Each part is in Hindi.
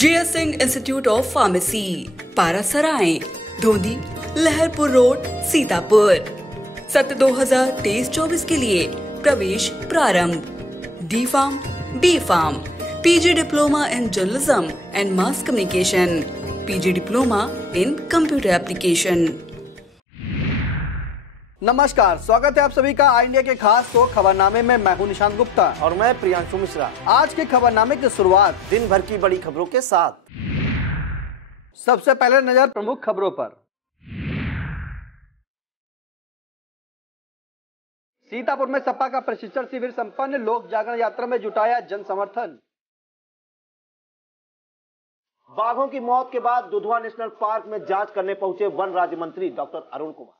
JS Singh institute of pharmacy, Parasrai, Dhondi, Laharpur road, Sitapur. सत्र 2023-24 के लिए प्रवेश प्रारंभ। D pharm, B pharm, PG diploma in journalism and mass communication, PG diploma in computer application. नमस्कार, स्वागत है आप सभी का आई इंडिया के खास शो खबरनामे में। मैं हूं निशांत गुप्ता और मैं प्रियांशु मिश्रा। आज के खबरनामे की शुरुआत दिन भर की बड़ी खबरों के साथ। सबसे पहले नजर प्रमुख खबरों पर। सीतापुर में सपा का प्रशिक्षण शिविर संपन्न, लोक जागरण यात्रा में जुटाया जन समर्थन। बाघों की मौत के बाद दुधवा नेशनल पार्क में जांच करने पहुंचे वन राज्य मंत्री डॉक्टर अरुण कुमार।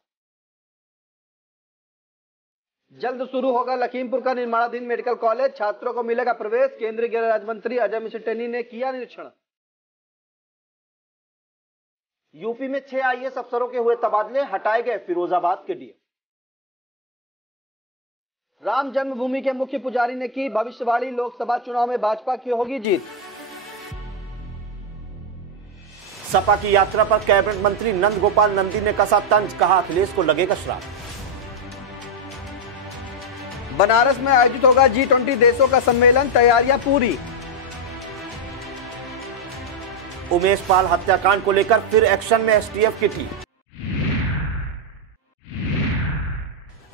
जल्द शुरू होगा लखीमपुर का निर्माणाधीन मेडिकल कॉलेज, छात्रों को मिलेगा प्रवेश। केंद्रीय गृह राज्य मंत्री अजय मिश्र टेनी ने किया निरीक्षण। यूपी में 6 IAS अफसरों के हुए तबादले, हटाए गए फिरोजाबाद के डीएम। राम जन्मभूमि के मुख्य पुजारी ने की भविष्यवाणी, लोकसभा चुनाव में भाजपा की होगी जीत। सपा की यात्रा पर कैबिनेट मंत्री नंद गोपाल नंदी ने कसा तंज, कहा अखिलेश को लगेगा श्राप। बनारस में आयोजित होगा G20 देशों का सम्मेलन, तैयारियां पूरी। उमेश पाल हत्याकांड को लेकर फिर एक्शन में STF की टीम।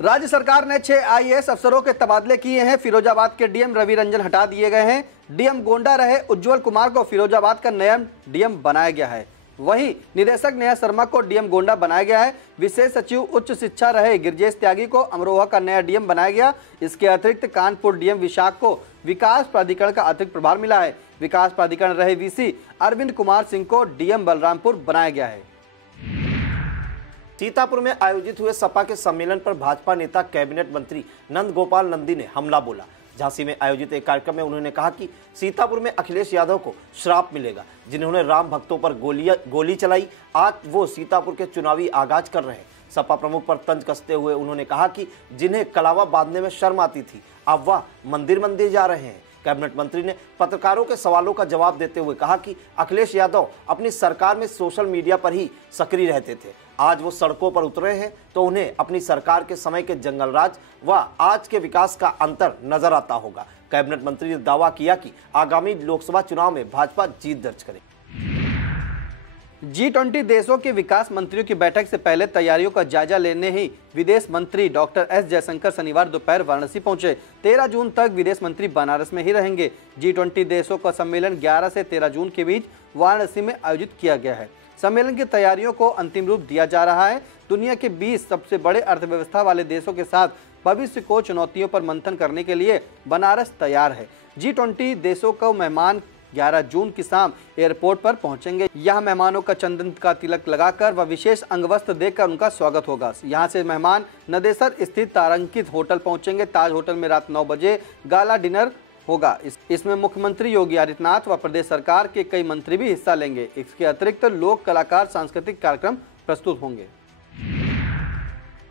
राज्य सरकार ने 6 IAS अफसरों के तबादले किए हैं। फिरोजाबाद के डीएम रवि रंजन हटा दिए गए हैं। डीएम गोंडा रहे उज्जवल कुमार को फिरोजाबाद का नया डीएम बनाया गया है। वहीं निदेशक नेहा शर्मा को डीएम गोंडा बनाया गया है। विशेष सचिव उच्च शिक्षा रहे गिरजेश त्यागी को अमरोहा का नया डीएम बनाया गया। इसके अतिरिक्त कानपुर डीएम विशाख को विकास प्राधिकरण का अतिरिक्त प्रभार मिला है। विकास प्राधिकरण रहे VC अरविंद कुमार सिंह को डीएम बलरामपुर बनाया गया है। सीतापुर में आयोजित हुए सपा के सम्मेलन पर भाजपा नेता कैबिनेट मंत्री नंद गोपाल नंदी ने हमला बोला। झांसी में आयोजित एक कार्यक्रम में उन्होंने कहा कि सीतापुर में अखिलेश यादव को श्राप मिलेगा। जिन्होंने राम भक्तों पर गोली चलाई, आज वो सीतापुर के चुनावी आगाज कर रहे हैं। सपा प्रमुख पर तंज कसते हुए उन्होंने कहा कि जिन्हें कलावा बांधने में शर्म आती थी, अब वह मंदिर जा रहे हैं। कैबिनेट मंत्री ने पत्रकारों के सवालों का जवाब देते हुए कहा कि अखिलेश यादव अपनी सरकार में सोशल मीडिया पर ही सक्रिय रहते थे। आज वो सड़कों पर उतरे हैं तो उन्हें अपनी सरकार के समय के जंगलराज व आज के विकास का अंतर नजर आता होगा। कैबिनेट मंत्री ने दावा किया कि आगामी लोकसभा चुनाव में भाजपा जीत दर्ज करेगी। G20 देशों के विकास मंत्रियों की बैठक से पहले तैयारियों का जायजा लेने ही विदेश मंत्री डॉक्टर S जयशंकर शनिवार दोपहर वाराणसी पहुंचे। 13 जून तक विदेश मंत्री बनारस में ही रहेंगे। G20 देशों का सम्मेलन 11 से 13 जून के बीच वाराणसी में आयोजित किया गया है। सम्मेलन की तैयारियों को अंतिम रूप दिया जा रहा है। दुनिया के 20 सबसे बड़े अर्थव्यवस्था वाले देशों के साथ भविष्य को चुनौतियों पर मंथन करने के लिए बनारस तैयार है। G20 देशों को मेहमान 11 जून की शाम एयरपोर्ट पर पहुंचेंगे। यहां मेहमानों का चंदन का तिलक लगाकर व विशेष अंगवस्त्र देकर उनका स्वागत होगा। यहां से मेहमान नदेसर स्थित तारांकित होटल पहुंचेंगे। ताज होटल में रात 9 बजे गाला डिनर होगा। इसमें मुख्यमंत्री योगी आदित्यनाथ व प्रदेश सरकार के कई मंत्री भी हिस्सा लेंगे। इसके अतिरिक्त लोक कलाकार सांस्कृतिक कार्यक्रम प्रस्तुत होंगे।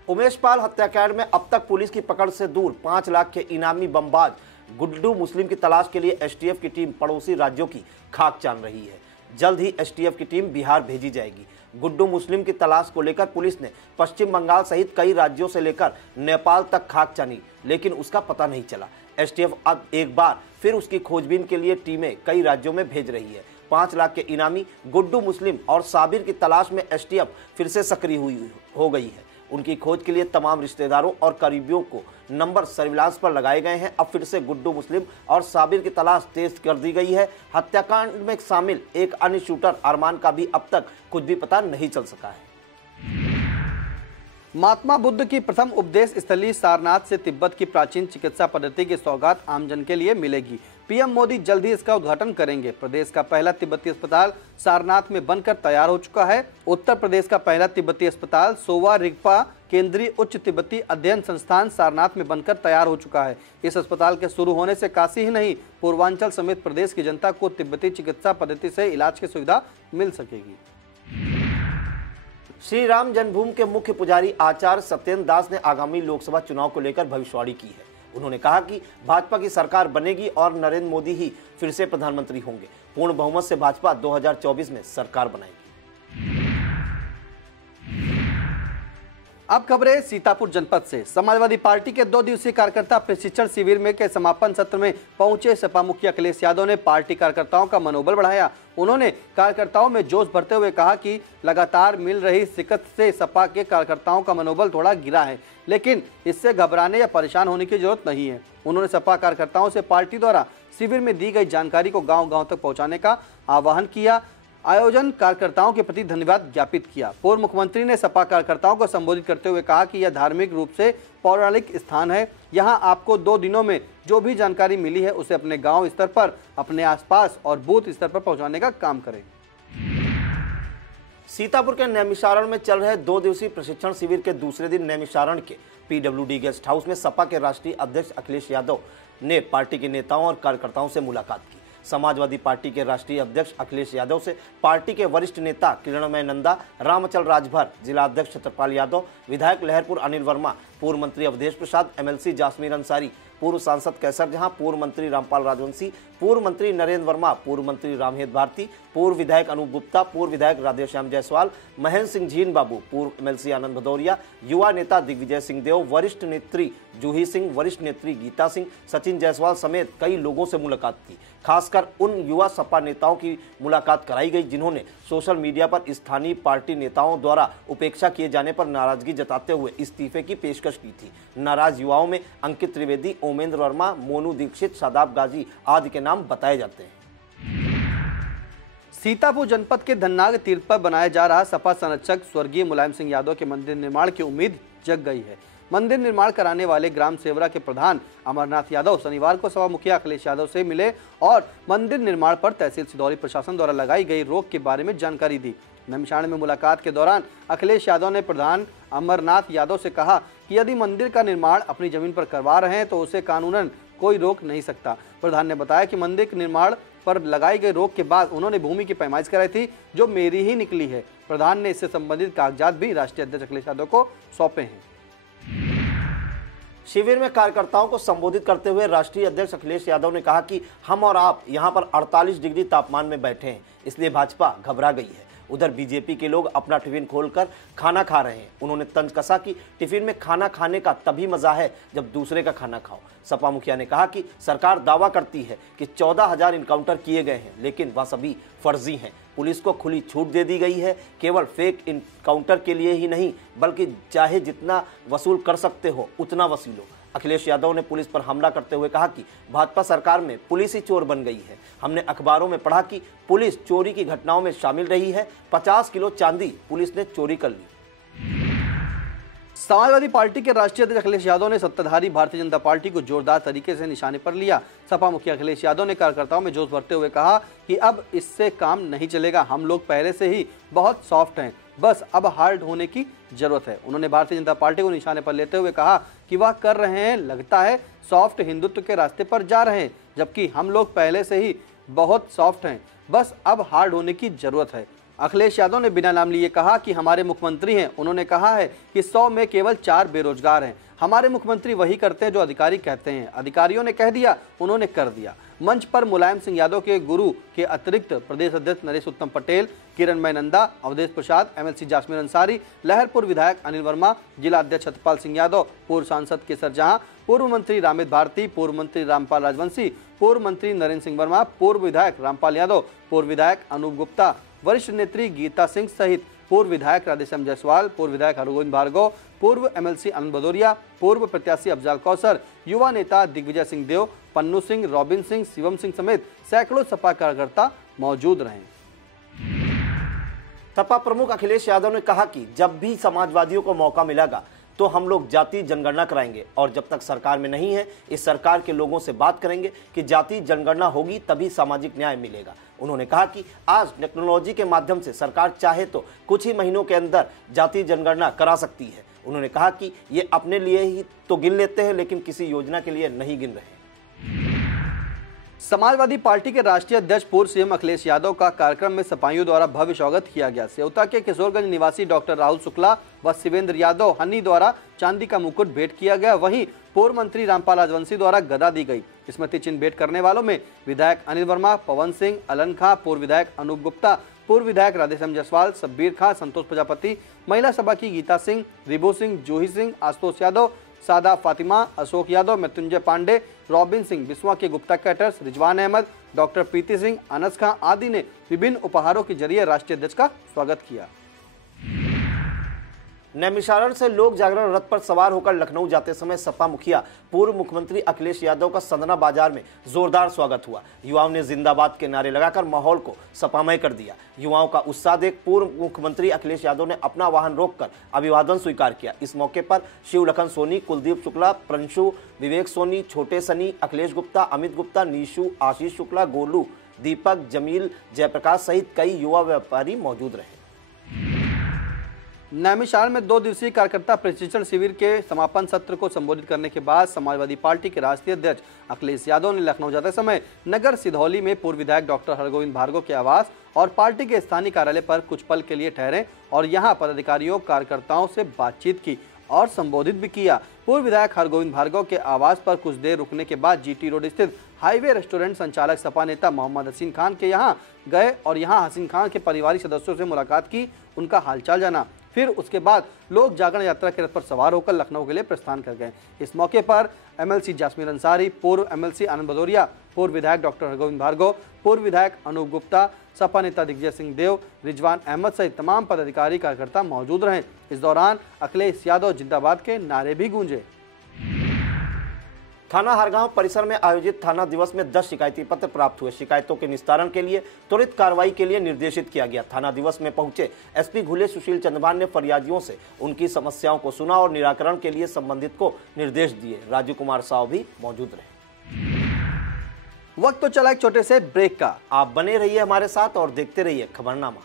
उमेश पाल हत्याकांड में अब तक पुलिस की पकड़ से दूर 5 लाख के इनामी बमबाज गुड्डू मुस्लिम की तलाश के लिए STF की टीम पड़ोसी राज्यों की खाक छान रही है। जल्द ही STF की टीम बिहार भेजी जाएगी। गुड्डू मुस्लिम की तलाश को लेकर पुलिस ने पश्चिम बंगाल सहित कई राज्यों से लेकर नेपाल तक खाक छानी, लेकिन उसका पता नहीं चला। STF अब एक बार फिर उसकी खोजबीन के लिए टीमें कई राज्यों में भेज रही है। 5 लाख के इनामी गुड्डू मुस्लिम और साबिर की तलाश में STF फिर से सक्रिय हो गई है। उनकी खोज के लिए तमाम रिश्तेदारों और करीबियों को नंबर सर्विलांस पर लगाए गए हैं। अब फिर से गुड्डू मुस्लिम और साबिर की तलाश तेज कर दी गई है। हत्याकांड में शामिल एक अन्य शूटर अरमान का भी अब तक कुछ भी पता नहीं चल सका है। महात्मा बुद्ध की प्रथम उपदेश स्थली सारनाथ से तिब्बत की प्राचीन चिकित्सा पद्धति की सौगात आमजन के लिए मिलेगी। पीएम मोदी जल्द ही इसका उद्घाटन करेंगे। प्रदेश का पहला तिब्बती अस्पताल सारनाथ में बनकर तैयार हो चुका है। उत्तर प्रदेश का पहला तिब्बती अस्पताल सोवा रिगपा केंद्रीय उच्च तिब्बती अध्ययन संस्थान सारनाथ में बनकर तैयार हो चुका है। इस अस्पताल के शुरू होने से काशी ही नहीं, पूर्वांचल समेत प्रदेश की जनता को तिब्बती चिकित्सा पद्धति से इलाज की सुविधा मिल सकेगी। श्री राम जन्मभूमि के मुख्य पुजारी आचार्य सत्येंद्र दास ने आगामी लोकसभा चुनाव को लेकर भविष्यवाणी की है। उन्होंने कहा कि भाजपा की सरकार बनेगी और नरेंद्र मोदी ही फिर से प्रधानमंत्री होंगे। पूर्ण बहुमत से भाजपा 2024 में सरकार बनाएगी। अब खबरें सीतापुर जनपद से। समाजवादी पार्टी के 2 दिवसीय कार्यकर्ता प्रशिक्षण शिविर में के समापन सत्र में पहुंचे सपा मुखिया अखिलेश यादव ने पार्टी कार्यकर्ताओं का मनोबल बढ़ाया। उन्होंने कार्यकर्ताओं में जोश भरते हुए कहा कि लगातार मिल रही शिकस्त से सपा के कार्यकर्ताओं का मनोबल थोड़ा गिरा है, लेकिन इससे घबराने या परेशान होने की जरूरत नहीं है। उन्होंने सपा कार्यकर्ताओं से पार्टी द्वारा शिविर में दी गई जानकारी को गाँव-गाँव तक पहुँचाने का आह्वान किया। आयोजन कार्यकर्ताओं के प्रति धन्यवाद ज्ञापित किया। पूर्व मुख्यमंत्री ने सपा कार्यकर्ताओं को संबोधित करते हुए कहा कि यह धार्मिक रूप से पौराणिक स्थान है। यहां आपको 2 दिनों में जो भी जानकारी मिली है उसे अपने गांव स्तर पर, अपने आसपास और बूथ स्तर पर पहुंचाने का काम करें। सीतापुर के नैमिषारण में चल रहे 2 दिवसीय प्रशिक्षण शिविर के दूसरे दिन नैमिषारण के PWD गेस्ट हाउस में सपा के राष्ट्रीय अध्यक्ष अखिलेश यादव ने पार्टी के नेताओं और कार्यकर्ताओं से मुलाकात की। समाजवादी पार्टी के राष्ट्रीय अध्यक्ष अखिलेश यादव से पार्टी के वरिष्ठ नेता किरणमय नंदा, रामचल राजभर, जिला अध्यक्ष छत्रपाल यादव, विधायक लहरपुर अनिल वर्मा, पूर्व मंत्री अवधेश प्रसाद, MLC जासमीर अंसारी, पूर्व सांसद कैसर जहां, पूर्व मंत्री रामपाल राजवंशी, पूर्व मंत्री नरेंद्र वर्मा, पूर्व मंत्री रामहेत भारती, पूर्व विधायक अनूप गुप्ता, पूर्व विधायक राधेश्याम जायसवाल, महेंद्र सिंह झीन बाबू, पूर्व MLC आनंद भदौरिया, युवा नेता दिग्विजय सिंह देव, वरिष्ठ नेत्री जूही सिंह, वरिष्ठ नेत्री गीता सिंह, सचिन जायसवाल समेत कई लोगों से मुलाकात की। खासकर उन युवा सपा नेताओं की मुलाकात कराई गई जिन्होंने सोशल मीडिया पर स्थानीय पार्टी नेताओं द्वारा उपेक्षा किए जाने पर नाराजगी जताते हुए इस्तीफे की पेशकश की थी। नाराज युवाओं में अंकित त्रिवेदी, ओमेंद्र वर्मा, मोनू दीक्षित, शादाब गाजी आदि के नाम बताए जाते हैं। सीतापुर जनपद के धननाग तीर्थ पर बनाया जा रहा सपा संरक्षक स्वर्गीय मुलायम सिंह यादव के मंदिर निर्माण की उम्मीद जग गई है। मंदिर निर्माण कराने वाले ग्राम सेवरा के प्रधान अमरनाथ यादव शनिवार को सपा मुखिया अखिलेश यादव से मिले और मंदिर निर्माण पर तहसील सिदौली प्रशासन द्वारा लगाई गई रोक के बारे में जानकारी दी। नैमिषारण में मुलाकात के दौरान अखिलेश यादव ने प्रधान अमरनाथ यादव से कहा कि यदि मंदिर का निर्माण अपनी जमीन पर करवा रहे हैं तो उसे कानूनन कोई रोक नहीं सकता। प्रधान ने बताया कि मंदिर के निर्माण पर लगाई गई रोक के बाद उन्होंने भूमि की पैमाइश कराई थी जो मेरी ही निकली है। प्रधान ने इससे संबंधित कागजात भी राष्ट्रीय अध्यक्ष अखिलेश यादव को सौंपे हैं। शिविर में कार्यकर्ताओं को संबोधित करते हुए राष्ट्रीय अध्यक्ष अखिलेश यादव ने कहा कि हम और आप यहां पर 48 डिग्री तापमान में बैठे हैं, इसलिए भाजपा घबरा गई है। उधर बीजेपी के लोग अपना टिफिन खोलकर खाना खा रहे हैं। उन्होंने तंज कसा कि टिफिन में खाना खाने का तभी मजा है जब दूसरे का खाना खाओ। सपा मुखिया ने कहा कि सरकार दावा करती है कि 14,000 इनकाउंटर किए गए हैं, लेकिन वह सभी फर्जी हैं। पुलिस को खुली छूट दे दी गई है, केवल फेक इनकाउंटर के लिए ही नहीं बल्कि चाहे जितना वसूल कर सकते हो उतना वसूलो। अखिलेश यादव ने पुलिस पर हमला करते हुए कहा कि भाजपा सरकार में पुलिस ही चोर बन गई है। हमने अखबारों में पढ़ा कि पुलिस चोरी की घटनाओं में शामिल रही है। 50 किलो चांदी पुलिस ने चोरी कर ली। समाजवादी पार्टी के राष्ट्रीय अध्यक्ष अखिलेश यादव ने सत्ताधारी भारतीय जनता पार्टी को जोरदार तरीके से निशाने पर लिया। सपा मुखिया अखिलेश यादव ने कार्यकर्ताओं में जोश भरते हुए कहा कि अब इससे काम नहीं चलेगा, हम लोग पहले से ही बहुत सॉफ्ट हैं, बस अब हार्ड होने की जरूरत है। उन्होंने भारतीय जनता पार्टी को निशाने पर लेते हुए कहा कि वह कर रहे हैं, लगता है सॉफ्ट हिंदुत्व के रास्ते पर जा रहे हैं, जबकि हम लोग पहले से ही बहुत सॉफ्ट हैं, बस अब हार्ड होने की जरूरत है। अखिलेश यादव ने बिना नाम लिए कहा कि हमारे मुख्यमंत्री हैं। उन्होंने कहा है कि 100 में केवल 4 बेरोजगार हैं। हमारे मुख्यमंत्री वही करते हैं जो अधिकारी कहते हैं। अधिकारियों ने कह दिया, उन्होंने कर दिया। मंच पर मुलायम सिंह यादव के गुरु के अतिरिक्त प्रदेश अध्यक्ष नरेश उत्तम पटेल, किरणमय नंदा, अवधेश प्रसाद, MLC जासमीर अंसारी, लहरपुर विधायक अनिल वर्मा, जिला अध्यक्ष छत्रपाल सिंह यादव, पूर्व सांसद केसर जहां, पूर्व मंत्री रामहेत भारती, पूर्व मंत्री रामपाल राजवंशी, पूर्व मंत्री नरेंद्र सिंह वर्मा, पूर्व विधायक रामपाल यादव, पूर्व विधायक अनूप गुप्ता, वरिष्ठ नेत्री गीता सिंह सहित पूर्व विधायक राधेश्याम जायसवाल, पूर्व विधायक हरगोविंद भार्गव, पूर्व MLC आनंद भदौरिया, पूर्व प्रत्याशी अफजाल कौसर, युवा नेता दिग्विजय सिंह देव, पन्नू सिंह, रॉबिन सिंह, शिवम सिंह समेत सैकड़ों सपा कार्यकर्ता मौजूद रहे। सपा प्रमुख अखिलेश यादव ने कहा कि जब भी समाजवादियों को मौका मिलेगा तो हम लोग जाति जनगणना कराएंगे और जब तक सरकार में नहीं है इस सरकार के लोगों से बात करेंगे कि जाति जनगणना होगी तभी सामाजिक न्याय मिलेगा। उन्होंने कहा कि आज टेक्नोलॉजी के माध्यम से सरकार चाहे तो कुछ ही महीनों के अंदर जाति जनगणना करा सकती है। उन्होंने कहा कि ये अपने लिए ही तो गिन लेते हैं लेकिन किसी योजना के लिए नहीं गिन रहे। समाजवादी पार्टी के राष्ट्रीय अध्यक्ष पूर्व CM अखिलेश यादव का कार्यक्रम में सपाइयों द्वारा भव्य स्वागत किया गया। सेवता के किशोरगंज निवासी डॉक्टर राहुल शुक्ला व शिवेंद्र यादव हनी द्वारा चांदी का मुकुट भेंट किया गया। वहीं पूर्व मंत्री रामपाल राजवंशी द्वारा गदा दी गई। स्मृति चिन्ह भेंट करने वालों में विधायक अनिल वर्मा, पवन सिंह, अलन खां, पूर्व विधायक अनूप गुप्ता, पूर्व विधायक राधेश्याम जायसवाल, शब्बीर खां, संतोष प्रजापति, महिला सभा की गीता सिंह, रिबू सिंह, जूही सिंह, आशुतोष यादव, सादा फातिमा, अशोक यादव, मृत्युंजय पांडे, रॉबिन सिंह, बिस्वा के गुप्ता कैटर्स, रिजवान अहमद, डॉक्टर प्रीति सिंह, अनस खां आदि ने विभिन्न उपहारों के जरिए राष्ट्रीय अध्यक्ष का स्वागत किया। नैमिषारण्य से लोक जागरण रथ पर सवार होकर लखनऊ जाते समय सपा मुखिया पूर्व मुख्यमंत्री अखिलेश यादव का संदना बाजार में जोरदार स्वागत हुआ। युवाओं ने जिंदाबाद के नारे लगाकर माहौल को सपामय कर दिया। युवाओं का उत्साह देख पूर्व मुख्यमंत्री अखिलेश यादव ने अपना वाहन रोककर अभिवादन स्वीकार किया। इस मौके पर शिवलखन सोनी, कुलदीप शुक्ला, प्रणशु, विवेक सोनी, छोटे सनी, अखिलेश गुप्ता, अमित गुप्ता, नीशू, आशीष शुक्ला, गोलू, दीपक, जमील, जयप्रकाश सहित कई युवा व्यापारी मौजूद रहे। नैमिषारण्य में 2 दिवसीय कार्यकर्ता प्रशिक्षण शिविर के समापन सत्र को संबोधित करने के बाद समाजवादी पार्टी के राष्ट्रीय अध्यक्ष अखिलेश यादव ने लखनऊ जाते समय नगर सिधौली में पूर्व विधायक डॉक्टर हरगोविंद भार्गव के आवास और पार्टी के स्थानीय कार्यालय पर कुछ पल के लिए ठहरे और यहां पदाधिकारियों कार्यकर्ताओं से बातचीत की और संबोधित भी किया। पूर्व विधायक हरगोविंद भार्गव के आवास पर कुछ देर रुकने के बाद जीटी रोड स्थित हाईवे रेस्टोरेंट संचालक सपा नेता मोहम्मद हसीन खान के यहां गए और यहां हसीन खान के पारिवारिक सदस्यों से मुलाकात की, उनका हालचाल जाना। फिर उसके बाद लोक जागरण यात्रा के रथ पर सवार होकर लखनऊ के लिए प्रस्थान कर गए। इस मौके पर एमएलसी जासमीर अंसारी, पूर्व एमएलसी आनंद भदौरिया, पूर्व विधायक डॉक्टर हरगोविंद भार्गव, पूर्व विधायक अनूप गुप्ता, सपा नेता दिग्विजय सिंह देव, रिजवान अहमद सहित तमाम पदाधिकारी कार्यकर्ता मौजूद रहे। इस दौरान अखिलेश यादव जिंदाबाद के नारे भी गूंजे। थाना हरगांव परिसर में आयोजित थाना दिवस में 10 शिकायती पत्र प्राप्त हुए। शिकायतों के निस्तारण के लिए त्वरित कार्रवाई के लिए निर्देशित किया गया। थाना दिवस में पहुंचे एसपी घुले सुशील चंद्रभान ने फरियादियों से उनकी समस्याओं को सुना और निराकरण के लिए संबंधित को निर्देश दिए। राजू कुमार साव भी मौजूद रहे। वक्त तो चला एक छोटे से ब्रेक का। आप बने रहिए हमारे साथ और देखते रहिए खबरनामा।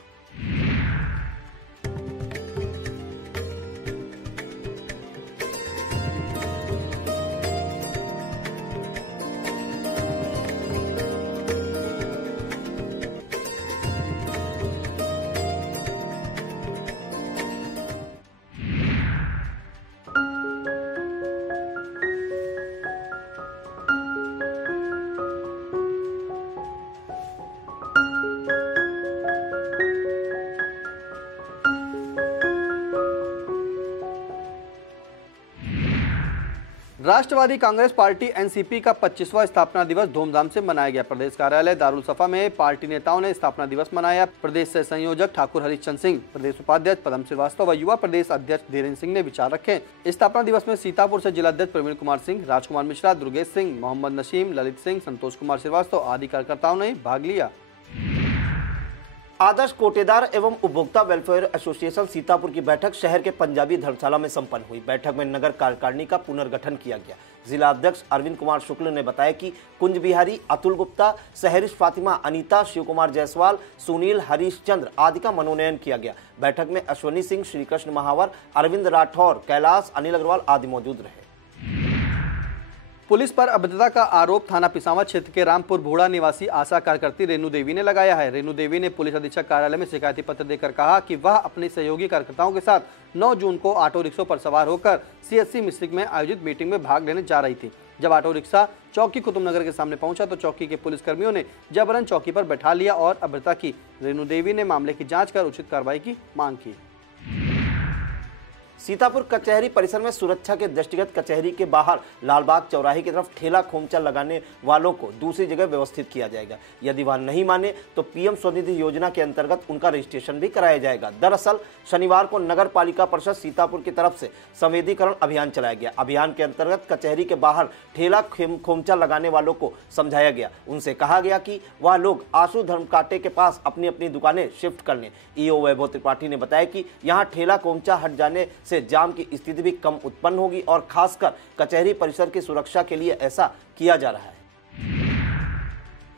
राष्ट्रवादी कांग्रेस पार्टी एनसीपी का 25वां स्थापना दिवस धूमधाम से मनाया गया। प्रदेश कार्यालय दारुल सफा में पार्टी नेताओं ने स्थापना दिवस मनाया। प्रदेश से संयोजक ठाकुर हरिश्चंद्र सिंह, प्रदेश उपाध्यक्ष पदम श्रीवास्तव व युवा प्रदेश अध्यक्ष धीरेन्द्र सिंह ने विचार रखे। स्थापना दिवस में सीतापुर से जिलाध्यक्ष प्रवीण कुमार सिंह, राजकुमार मिश्रा, दुर्गेश सिंह, मोहम्मद नसीम, ललित सिंह, संतोष कुमार श्रीवास्तव आदि कार्यकर्ताओं ने भाग लिया। आदर्श कोटेदार एवं उपभोक्ता वेलफेयर एसोसिएशन सीतापुर की बैठक शहर के पंजाबी धर्मशाला में संपन्न हुई। बैठक में नगर कार्यकारिणी का पुनर्गठन किया गया। जिला अध्यक्ष अरविंद कुमार शुक्ल ने बताया कि कुंज बिहारी, अतुल गुप्ता, सहरिश फातिमा, अनीता, शिव कुमार जायसवाल, सुनील, हरीश चंद्र आदि का मनोनयन किया गया। बैठक में अश्वनी सिंह, श्रीकृष्ण महावर, अरविंद राठौर, कैलाश, अनिल अग्रवाल आदि मौजूद रहे। पुलिस पर अभद्रता का आरोप थाना पिसावा क्षेत्र के रामपुर भोड़ा निवासी आशा कार्यकर्ती रेणु देवी ने लगाया है। रेणु देवी ने पुलिस अधीक्षक कार्यालय में शिकायती पत्र देकर कहा कि वह अपने सहयोगी कार्यकर्ताओं के साथ 9 जून को ऑटो रिक्शा पर सवार होकर सीएससी मिस्रिक में आयोजित मीटिंग में भाग लेने जा रही थी। जब ऑटो रिक्शा चौकी कुतुबनगर के सामने पहुंचा तो चौकी के पुलिसकर्मियों ने जबरन चौकी पर बैठा लिया और अभद्रता की। रेणु देवी ने मामले की जाँच कर उचित कार्रवाई की मांग की। सीतापुर कचहरी परिसर में सुरक्षा के दृष्टिगत कचहरी के बाहर लालबाग चौराहे की तरफ ठेला खोमचा लगाने वालों को दूसरी जगह व्यवस्थित किया जाएगा। यदि वह नहीं माने तो पीएम स्वनिधि योजना के अंतर्गत उनका रजिस्ट्रेशन भी कराया जाएगा। दरअसल शनिवार को नगर पालिका परिषद सीतापुर की तरफ से संवेदीकरण अभियान चलाया गया। अभियान के अंतर्गत कचहरी के बाहर ठेला खोमचा लगाने वालों को समझाया गया। उनसे कहा गया कि वह लोग आशु धर्मकांटे के पास अपनी अपनी दुकानें शिफ्ट कर लें। ईओ वैभव त्रिपाठी ने बताया कि यहाँ ठेला खोमचा हट जाने से जाम की स्थिति भी कम उत्पन्न होगी और खासकर कचहरी परिसर की सुरक्षा के लिए ऐसा किया जा रहा है।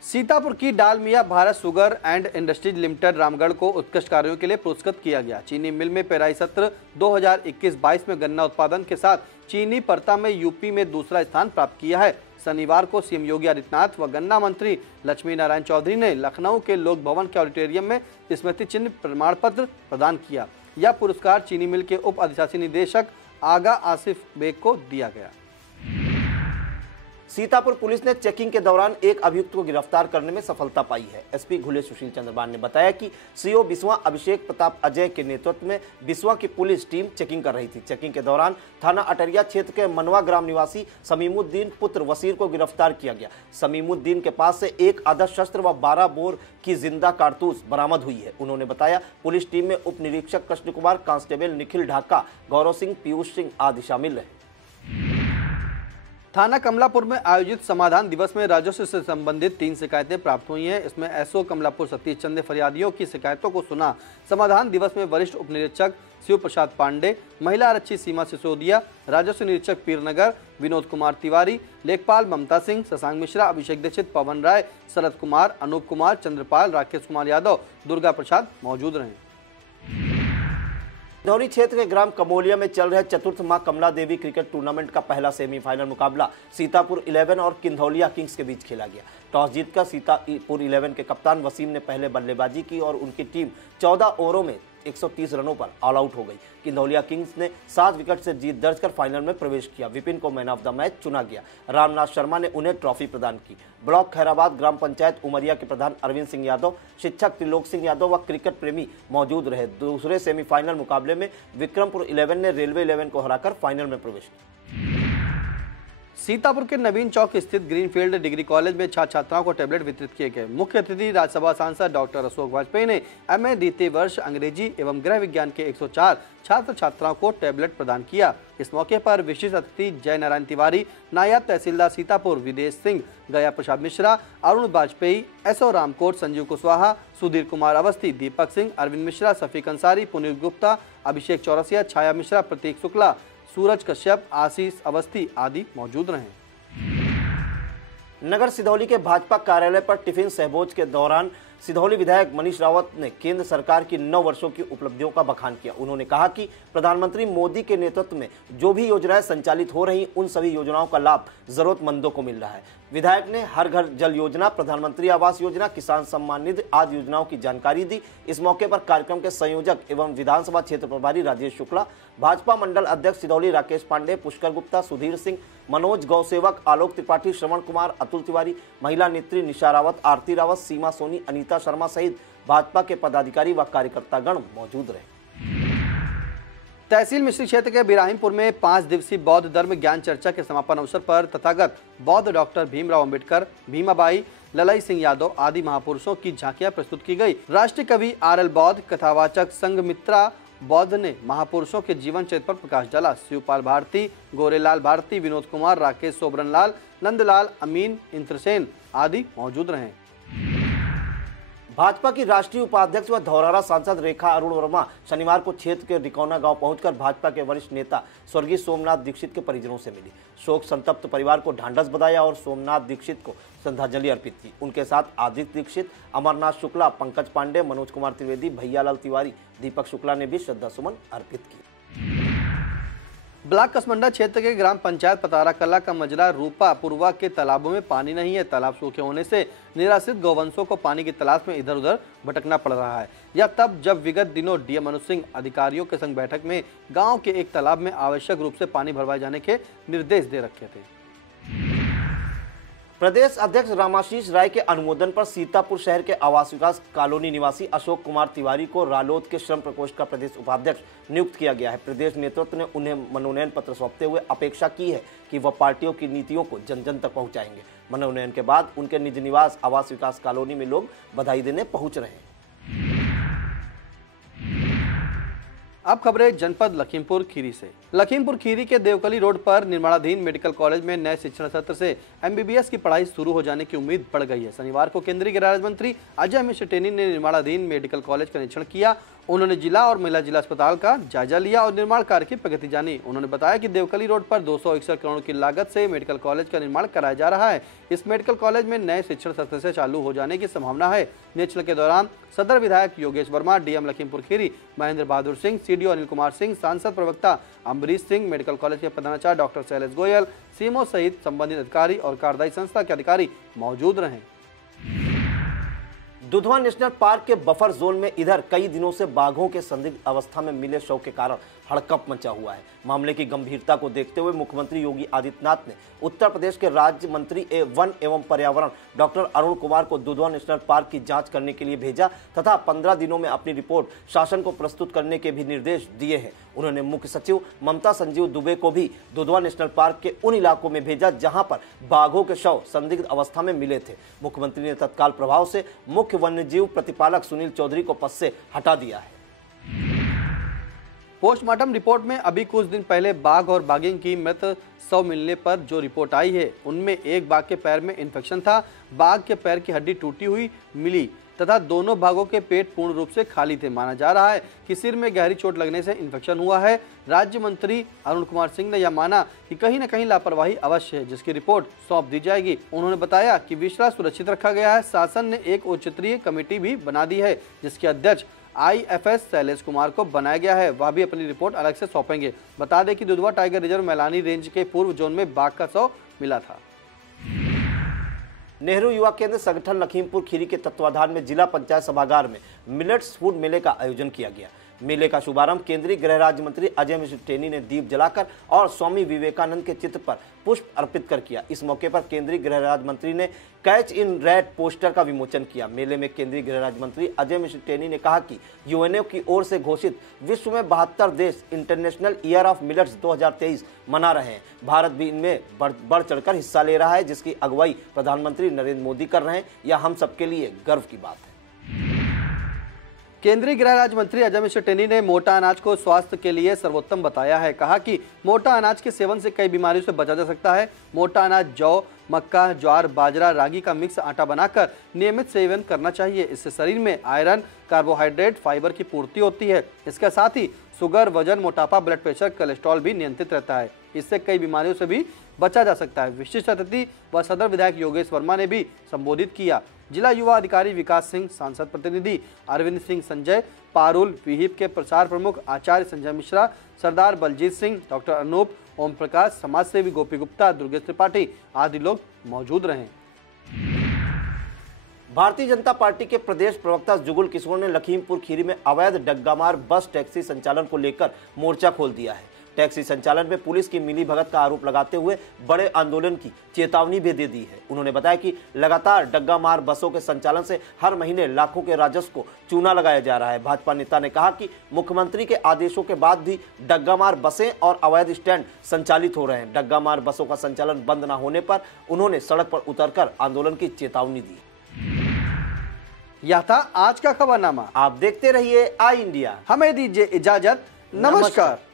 सीतापुर की Dalmia Bharat sugar and industries limited Ramgarh को उत्कृष्ट कार्यों के लिए पुरस्कृत किया गया। चीनी मिल में पेराई सत्र 2021-22 में गन्ना उत्पादन के साथ चीनी परता में यूपी में दूसरा स्थान प्राप्त किया है। शनिवार को सीएम योगी आदित्यनाथ व गन्ना मंत्री लक्ष्मी नारायण चौधरी ने लखनऊ के लोक भवन के ऑडिटोरियम में स्मृति चिन्ह प्रमाण पत्र प्रदान किया। यह पुरस्कार चीनी मिल के उप अधिशासी निदेशक आगा आसिफ बेग को दिया गया। सीतापुर पुलिस ने चेकिंग के दौरान एक अभियुक्त को गिरफ्तार करने में सफलता पाई है। एसपी घुले सुशील चंद्रबान ने बताया कि सीओ बिस्वा अभिषेक प्रताप अजय के नेतृत्व में बिस्वा की पुलिस टीम चेकिंग कर रही थी। चेकिंग के दौरान थाना अटरिया क्षेत्र के मनवा ग्राम निवासी समीमुद्दीन पुत्र वसीर को गिरफ्तार किया गया। समीमुद्दीन के पास से एक आधा शस्त्र व 12 बोर की जिंदा कारतूस बरामद हुई है। उन्होंने बताया पुलिस टीम में उप निरीक्षक कृष्ण कुमार, कांस्टेबल निखिल ढाका, गौरव सिंह, पीयूष सिंह आदि शामिल रहे। थाना कमलापुर में आयोजित समाधान दिवस में राजस्व से संबंधित 3 शिकायतें प्राप्त हुई हैं। इसमें एसओ कमलापुर सतीश चंद ने फरियादियों की शिकायतों को सुना। समाधान दिवस में वरिष्ठ उप निरीक्षक शिव प्रसाद पांडे, महिला आरक्षी सीमा सिसोदिया, राजस्व निरीक्षक पीरनगर विनोद कुमार तिवारी, लेखपाल ममता सिंह, शशांक मिश्रा, अभिषेक दीक्षित, पवन राय, शरद कुमार, अनूप कुमार, चंद्रपाल, राकेश कुमार यादव, दुर्गा प्रसाद मौजूद रहे। सिधौली क्षेत्र के ग्राम कमोलिया में चल रहे चतुर्थ मां कमला देवी क्रिकेट टूर्नामेंट का पहला सेमीफाइनल मुकाबला सीतापुर 11 और किंधौलिया किंग्स के बीच खेला गया। टॉस जीतकर सीतापुर 11 के कप्तान वसीम ने पहले बल्लेबाजी की और उनकी टीम 14 ओवरों में 130 रनों पर ऑल आउट हो गई। किंधौलिया किंग्स ने 7 विकेट से जीत दर्ज कर फाइनल में प्रवेश किया। विपिन को मैन ऑफ द मैच चुना गया। रामनाथ शर्मा ने उन्हें ट्रॉफी प्रदान की। ब्लॉक खैराबाद ग्राम पंचायत उमरिया के प्रधान अरविंद सिंह यादव, शिक्षक त्रिलोक सिंह यादव व क्रिकेट प्रेमी मौजूद रहे। दूसरे सेमीफाइनल मुकाबले में विक्रमपुर 11 ने रेलवे 11 को हराकर फाइनल में प्रवेश किया। सीतापुर के नवीन चौक स्थित ग्रीनफील्ड डिग्री कॉलेज में छात्र छात्राओं को टैबलेट वितरित किए गए। मुख्य अतिथि राज्यसभा सांसद डॉक्टर अशोक वाजपेयी ने एमए द्वितीय वर्ष अंग्रेजी एवं गृह विज्ञान के 104 छात्र छात्राओं को टैबलेट प्रदान किया। इस मौके पर विशिष्ट अतिथि जय नारायण तिवारी, नायब तहसीलदार सीतापुर विदेश सिंह, गया प्रसाद मिश्रा, अरुण वाजपेयी, एसओ रामकोट, संजीव कुशवाहा, सुधीर कुमार अवस्थी, दीपक सिंह, अरविंद मिश्रा, सफीक अंसारी, पुनीत गुप्ता, अभिषेक चौरसिया, छाया मिश्रा, प्रतीक शुक्ला, सूरज कश्यप, आशीष अवस्थी आदि मौजूद रहे। नगर सिधौली के भाजपा कार्यालय पर टिफिन सहभोज के दौरान सिधौली विधायक मनीष रावत ने केंद्र सरकार की 9 वर्षों की उपलब्धियों का बखान किया। उन्होंने कहा कि प्रधानमंत्री मोदी के नेतृत्व में जो भी योजनाएं संचालित हो रही, उन सभी योजनाओं का लाभ जरूरतमंदों को मिल रहा है। विधायक ने हर घर जल योजना, प्रधानमंत्री आवास योजना, किसान सम्मान निधि आदि योजनाओं की जानकारी दी। इस मौके पर कार्यक्रम के संयोजक एवं विधानसभा क्षेत्र प्रभारी राजेश शुक्ला, भाजपा मंडल अध्यक्ष सिधौली राकेश पांडे, पुष्कर गुप्ता, सुधीर सिंह, मनोज गौसेवक, आलोक त्रिपाठी, श्रवण कुमार, अतुल तिवारी, महिला नेत्री निशा रावत, आरती रावत, सीमा सोनी, अनीता शर्मा सहित भाजपा के पदाधिकारी व कार्यकर्तागण मौजूद रहे। तहसील मिश्री क्षेत्र के बिराहिमपुर में 5 दिवसीय बौद्ध धर्म ज्ञान चर्चा के समापन अवसर पर तथागत बौद्ध डॉक्टर भीमराव अंबेडकर, भीमाबाई, ललाई सिंह यादव आदि महापुरुषों की झांकियां प्रस्तुत की गई। राष्ट्रीय कवि आरएल बौद्ध, कथावाचक संघमित्रा बौद्ध ने महापुरुषों के जीवन चरित्र पर प्रकाश डाला। शिवपाल भारती, गोरेलाल भारती, विनोद कुमार, राकेश सोबरनलाल, नंदलाल, अमीन, इंद्रसेन आदि मौजूद रहे। भाजपा की राष्ट्रीय उपाध्यक्ष व धौरारा सांसद रेखा अरुण वर्मा शनिवार को क्षेत्र के रिकौना गांव पहुंचकर भाजपा के वरिष्ठ नेता स्वर्गीय सोमनाथ दीक्षित के परिजनों से मिली। शोक संतप्त परिवार को ढांढस बधाया और सोमनाथ दीक्षित को श्रद्धांजलि अर्पित की। उनके साथ आदित्य दीक्षित, अमरनाथ शुक्ला, पंकज पांडे, मनोज कुमार त्रिवेदी, भैयालाल तिवारी, दीपक शुक्ला ने भी श्रद्धासुमन अर्पित की। ब्लॉक कसमंडा क्षेत्र के ग्राम पंचायत पतारा कला का मजरा रूपा पुरवा के तालाबों में पानी नहीं है। तालाब सूखे होने से निराश्रित गौवंशों को पानी की तलाश में इधर उधर भटकना पड़ रहा है। यह तब जब विगत दिनों डीएम मनु सिंह अधिकारियों के संग बैठक में गांव के एक तालाब में आवश्यक रूप से पानी भरवाए जाने के निर्देश दे रखे थे। प्रदेश अध्यक्ष रामाशीष राय के अनुमोदन पर सीतापुर शहर के आवास विकास कॉलोनी निवासी अशोक कुमार तिवारी को रालोद के श्रम प्रकोष्ठ का प्रदेश उपाध्यक्ष नियुक्त किया गया है। प्रदेश नेतृत्व ने उन्हें मनोनयन पत्र सौंपते हुए अपेक्षा की है कि वह पार्टियों की नीतियों को जन जन तक पहुंचाएंगे। मनोनयन के बाद उनके निज निवास आवास विकास कॉलोनी में लोग बधाई देने पहुंच रहे हैं। अब खबरें जनपद लखीमपुर खीरी से। लखीमपुर खीरी के देवकली रोड पर निर्माणाधीन मेडिकल कॉलेज में नए शिक्षण सत्र से एमबीबीएस की पढ़ाई शुरू हो जाने की उम्मीद बढ़ गई है। शनिवार को केंद्रीय गृह राज्य मंत्री अजय मिश्र टेनी ने निर्माणाधीन मेडिकल कॉलेज का निरीक्षण किया। उन्होंने जिला और महिला जिला अस्पताल का जायजा लिया और निर्माण कार्य की प्रगति जानी। उन्होंने बताया कि देवकली रोड पर 261 करोड़ की लागत से मेडिकल कॉलेज का निर्माण कराया जा रहा है। इस मेडिकल कॉलेज में नए शिक्षण सत्र से चालू हो जाने की संभावना है। निरीक्षण के दौरान सदर विधायक योगेश वर्मा, डीएम लखीमपुर खीरी महेंद्र बहादुर सिंह, सीडीओ अनिल कुमार सिंह, सांसद प्रवक्ता अम्बरीश सिंह, मेडिकल कॉलेज के प्रधानाचार्य डॉक्टर शैलेश गोयल, सीएमओ सहित संबंधित अधिकारी और कार्यदायी संस्था के अधिकारी मौजूद रहे। दुधवा नेशनल पार्क के बफर जोन में इधर कई दिनों से बाघों के संदिग्ध अवस्था में मिले शव के कारण हड़कंप मचा हुआ है। मामले की गंभीरता को देखते हुए मुख्यमंत्री योगी आदित्यनाथ ने उत्तर प्रदेश के राज्य मंत्री वन एवं पर्यावरण डॉक्टर अरुण कुमार को दुधवा नेशनल पार्क की जांच करने के लिए भेजा तथा 15 दिनों में अपनी रिपोर्ट शासन को प्रस्तुत करने के भी निर्देश दिए हैं। उन्होंने मुख्य सचिव ममता संजीव दुबे को भी दुधवा नेशनल पार्क के उन इलाकों में भेजा जहां पर बाघों के शव संदिग्ध अवस्था में मिले थे। मुख्यमंत्री ने तत्काल प्रभाव से मुख्य वन्यजीव प्रतिपालक सुनील चौधरी को पद से हटा दिया है। पोस्टमार्टम रिपोर्ट में अभी कुछ दिन पहले बाघ और बाघिन की मृत शव मिलने पर जो रिपोर्ट आई है उनमें एक बाघ के पैर में इन्फेक्शन था, बाघ के पैर की हड्डी टूटी हुई मिली तथा दोनों बाघों के पेट पूर्ण रूप से खाली थे। माना जा रहा है कि सिर में गहरी चोट लगने से इन्फेक्शन हुआ है। राज्य मंत्री अरुण कुमार सिंह ने यह माना कि कहीं न कहीं लापरवाही अवश्य है, जिसकी रिपोर्ट सौंप दी जाएगी। उन्होंने बताया कि विषरा सुरक्षित रखा गया है। शासन ने एक उच्च स्तरीय कमेटी भी बना दी है जिसके अध्यक्ष IFS शैलेश कुमार को बनाया गया है। वह भी अपनी रिपोर्ट अलग से सौंपेंगे। बता दें कि Dudhwa tiger reserve Mailani range के पूर्व जोन में बाघ का शव मिला था। नेहरू युवा केंद्र संगठन लखीमपुर खीरी के तत्वाधान में जिला पंचायत सभागार में मिलेट्स फूड मेले का आयोजन किया गया। मेले का शुभारंभ केंद्रीय गृह राज्य मंत्री अजय मिश्र टेनी ने दीप जलाकर और स्वामी विवेकानंद के चित्र पर पुष्प अर्पित कर किया। इस मौके पर केंद्रीय गृह राज्य मंत्री ने कैच इन रेड पोस्टर का विमोचन किया। मेले में केंद्रीय गृह राज्य मंत्री अजय मिश्र टेनी ने कहा कि यूएनओ की ओर से घोषित विश्व में 72 देश इंटरनेशनल ईयर ऑफ मिलेट्स 2023 मना रहे हैं। भारत भी इनमें बढ़ चढ़कर हिस्सा ले रहा है, जिसकी अगुवाई प्रधानमंत्री नरेंद्र मोदी कर रहे हैं। यह हम सबके लिए गर्व की बात है। केंद्रीय गृह राज्य मंत्री अजय मिश्र टेनी ने मोटा अनाज को स्वास्थ्य के लिए सर्वोत्तम बताया है। कहा कि मोटा अनाज के सेवन से कई बीमारियों से बचा जा सकता है। मोटा अनाज जौ, मक्का, ज्वार, बाजरा, रागी का मिक्स आटा बनाकर नियमित सेवन करना चाहिए। इससे शरीर में आयरन, कार्बोहाइड्रेट, फाइबर की पूर्ति होती है। इसके साथ ही शुगर, वजन, मोटापा, ब्लड प्रेशर, कोलेस्ट्रॉल भी नियंत्रित रहता है। इससे कई बीमारियों से भी बचा जा सकता है। विशिष्ट अतिथि व सदर विधायक योगेश वर्मा ने भी संबोधित किया। जिला युवा अधिकारी विकास सिंह, सांसद प्रतिनिधि अरविंद सिंह संजय, पारुल, विहिप के प्रचार प्रमुख आचार्य संजय मिश्रा, सरदार बलजीत सिंह, डॉक्टर अनूप, ओम प्रकाश, समाज सेवी गोपी गुप्ता, दुर्गेश त्रिपाठी आदि लोग मौजूद रहे। भारतीय जनता पार्टी के प्रदेश प्रवक्ता जुगुल किशोर ने लखीमपुर खीरी में अवैध डग्गामार बस टैक्सी संचालन को लेकर मोर्चा खोल दिया है। टैक्सी संचालन में पुलिस की मिलीभगत का आरोप लगाते हुए बड़े आंदोलन की चेतावनी भी दे दी है। उन्होंने बताया कि लगातार डग्गामार बसों के संचालन से हर महीने लाखों के राजस्व को चूना लगाया जा रहा है। भाजपा नेता ने कहा कि मुख्यमंत्री के आदेशों के बाद भी डग्गामार बसें और अवैध स्टैंड संचालित हो रहे हैं। डग्गामार बसों का संचालन बंद न होने पर उन्होंने सड़क पर उतरकर आंदोलन की चेतावनी दी। यह था आज का खबरनामा। आप देखते रहिए आई इंडिया। हमें दीजिए इजाजत। नमस्कार।